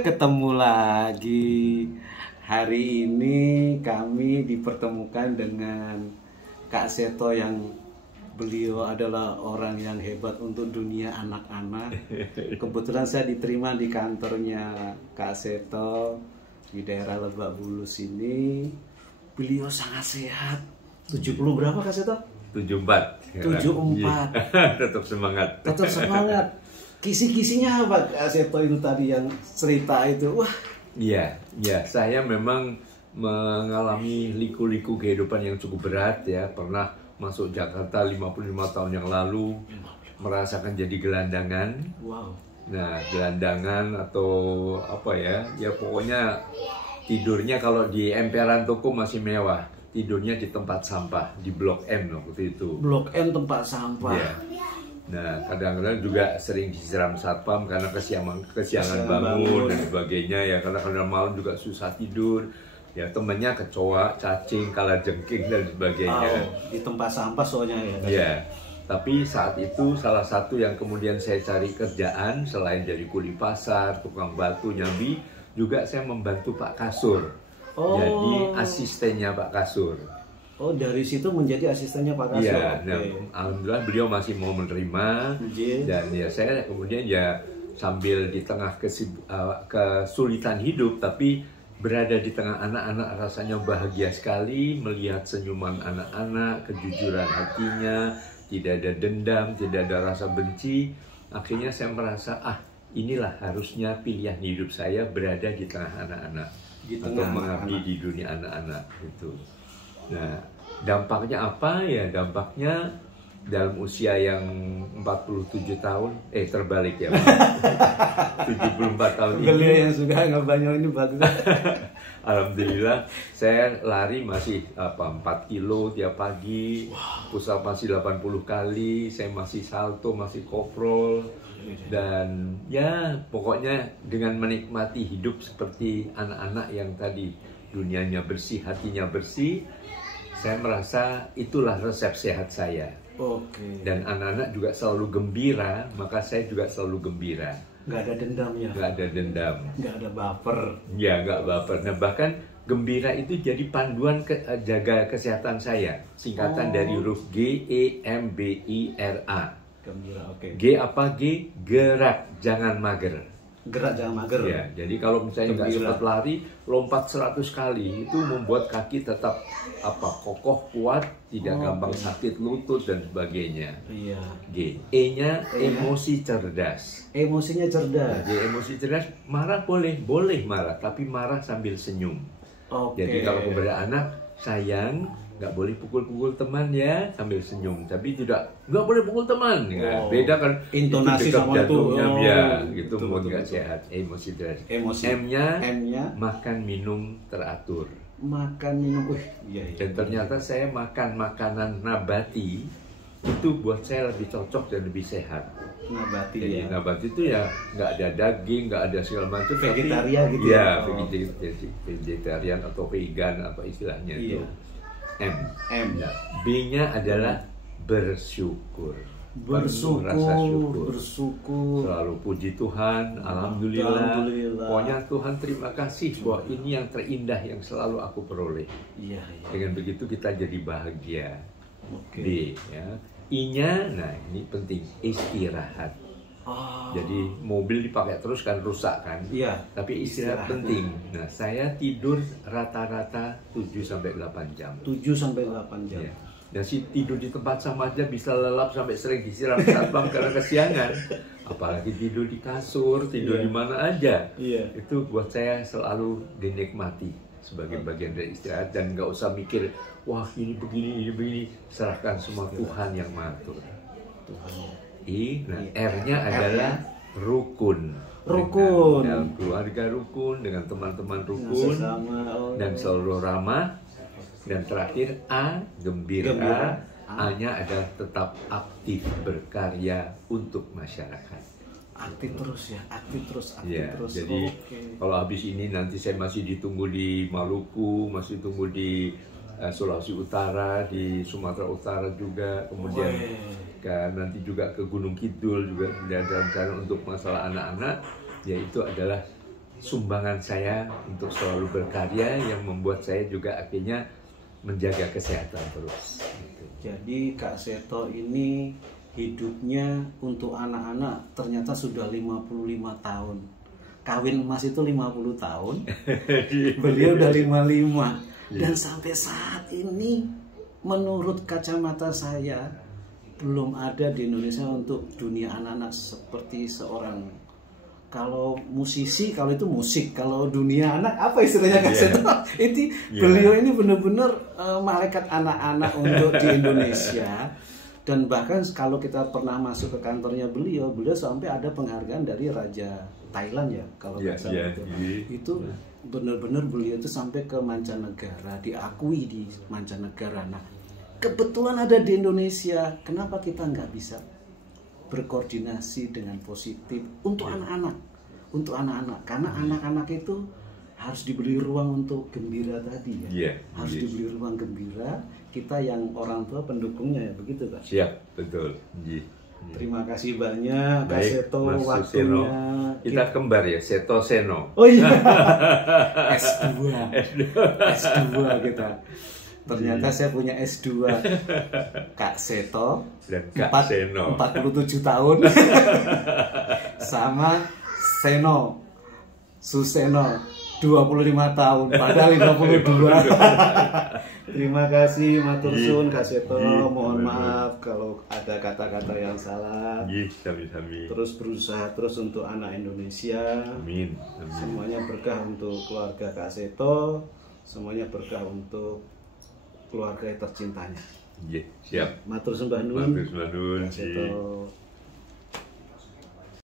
Ketemu lagi. Hari ini kami dipertemukan dengan Kak Seto yang beliau adalah orang yang hebat untuk dunia anak-anak. Kebetulan saya diterima di kantornya Kak Seto di daerah Lebak Bulus ini. Beliau sangat sehat. 70 berapa Kak Seto? 74. 74. Tetap semangat. Tetap semangat. Kisi-kisinya apa Kak Seto itu tadi yang cerita itu? Wah. Iya, saya memang mengalami liku-liku kehidupan yang cukup berat ya. Pernah masuk Jakarta 55 tahun yang lalu, merasakan jadi gelandangan. Wow. Nah, gelandangan atau apa ya? Ya pokoknya tidurnya kalau di emperan toko masih mewah. Tidurnya di tempat sampah, di Blok M waktu itu. Blok M tempat sampah. Iya. Nah, kadang-kadang juga sering disiram satpam karena kesiangan bangun dan sebagainya ya. Karena malam juga susah tidur. Ya, temennya kecoa, cacing, kalajengking dan sebagainya. Di tempat sampah soalnya ya. Iya. Tapi saat itu salah satu yang kemudian saya cari kerjaan selain jadi kuli pasar, tukang batu, nyambi, juga saya membantu Pak Kasur. Jadi asistennya Pak Kasur. Oh, dari situ menjadi asistennya Pak Kasur. Iya, nah, alhamdulillah beliau masih mau menerima. Dan ya saya kemudian ya sambil di tengah kesulitan hidup, tapi berada di tengah anak-anak rasanya bahagia sekali melihat senyuman anak-anak, kejujuran hatinya, tidak ada dendam, tidak ada rasa benci. Akhirnya saya merasa, inilah harusnya pilihan hidup saya berada di tengah anak-anak atau mengabdi di dunia anak-anak gitu. Nah, dampaknya apa ya? Dampaknya dalam usia yang 47 tahun, terbalik ya, 74 tahun ini. Beliau yang sudah ngebanyol ini bagus. Alhamdulillah, saya lari masih 4 kilo tiap pagi, push up masih 80 kali, saya masih salto, masih koprol. Dan ya pokoknya dengan menikmati hidup seperti anak-anak yang tadi dunianya bersih, hatinya bersih, saya merasa itulah resep sehat saya. Dan anak-anak juga selalu gembira, maka saya juga selalu gembira. Nggak ada dendam ya? Nggak ada dendam. Nggak ada baper. Ya, nggak baper. Nah, bahkan gembira itu jadi panduan jaga kesehatan saya. Singkatan dari huruf GEMBIRA. Gembira, G apa G? Gerak, jangan mager. Gerak jangan mager. Ya, jadi kalau misalnya nggak sempat lari, lompat 100 kali itu membuat kaki tetap kokoh, kuat, tidak gampang sakit lutut dan sebagainya. Iya. G. E-nya emosi cerdas. Emosinya cerdas. Jadi emosi cerdas, marah boleh marah, tapi marah sambil senyum. Jadi kalau kepada anak, sayang, nggak boleh pukul-pukul teman ya, sambil senyum. Tapi nggak boleh pukul teman. Beda kan intonasi sama itu. Ya, gitu mau nggak sehat. Emosi cerdas. M-nya makan minum teratur. Makan minum, Dan ternyata saya makan makanan nabati itu buat saya lebih cocok dan lebih sehat. Nabati. Jadi nabati itu ya nggak ada daging, nggak ada segala macam. Vegetarian gitu ya? Vegetarian atau vegan apa istilahnya itu. M. Nah, B-nya adalah bersyukur. Rasa syukur. Selalu puji Tuhan, alhamdulillah. Pokoknya Tuhan terima kasih bahwa ini yang terindah yang selalu aku peroleh. Dengan begitu kita jadi bahagia. D, ya. I-nya, nah ini penting, istirahat. Jadi mobil dipakai terus kan rusak kan. Tapi istirahat penting. Nah, saya tidur rata-rata 7-8 jam. 7-8 jam. Dan si tidur di tempat sama aja bisa lelap sampai sering disiram satpam karena kesiangan. Apalagi tidur di kasur, tidur di mana aja. Itu buat saya selalu dinikmati sebagai bagian dari istirahat dan nggak usah mikir, wah ini begini. Serahkan semua Tuhan yang mengatur. R-nya adalah rukun. Dalam keluarga rukun, dengan teman-teman rukun, dan selalu ramah. Dan terakhir A, gembira. A-nya adalah tetap aktif berkarya untuk masyarakat. Aktif terus. Jadi kalau habis ini nanti saya masih ditunggu di Maluku, masih tunggu di Sulawesi Utara, di Sumatera Utara juga, kemudian nanti juga ke Gunung Kidul juga ada rencana untuk masalah anak-anak. yaitu adalah sumbangan saya untuk selalu berkarya yang membuat saya juga akhirnya menjaga kesehatan terus. Jadi Kak Seto ini hidupnya untuk anak-anak ternyata sudah 55 tahun. Kawin emas itu 50 tahun, beliau udah 55. Dan sampai saat ini menurut kacamata saya belum ada di Indonesia untuk dunia anak-anak seperti seorang, kalau musisi, kalau itu musik, kalau dunia anak apa istilahnya Kak Seto? Itu beliau ini benar-benar malaikat anak-anak untuk di Indonesia. Dan bahkan kalau kita pernah masuk ke kantornya beliau sampai ada penghargaan dari Raja Thailand ya, kalau nggak salah itu benar-benar beliau itu sampai ke mancanegara, diakui di mancanegara. Nah, kebetulan ada di Indonesia, kenapa kita nggak bisa berkoordinasi dengan positif untuk anak-anak, karena anak-anak itu harus diberi ruang untuk gembira tadi ya, harus diberi ruang gembira. Kita yang orang tua pendukungnya ya, begitu Kak? Siap, betul. Terima kasih banyak Kak Seto waktunya. Kita kembar ya, Seto Seno. Oh iya, S2 kita. Ternyata saya punya S2. Kak Seto dan Kak Seno 47 tahun sama Seno Suseno 25 tahun padahal 52. Terima kasih matur suwun Kak Seto. Mohon maaf kalau ada kata-kata yang salah. Terus berusaha terus untuk anak Indonesia. Amin. Semuanya berkah untuk keluarga Kak Seto. Semuanya berkah untuk keluarga tercintanya. Siap. Matur sembah nuwun. Matur sembah nuwun. Kak Seto.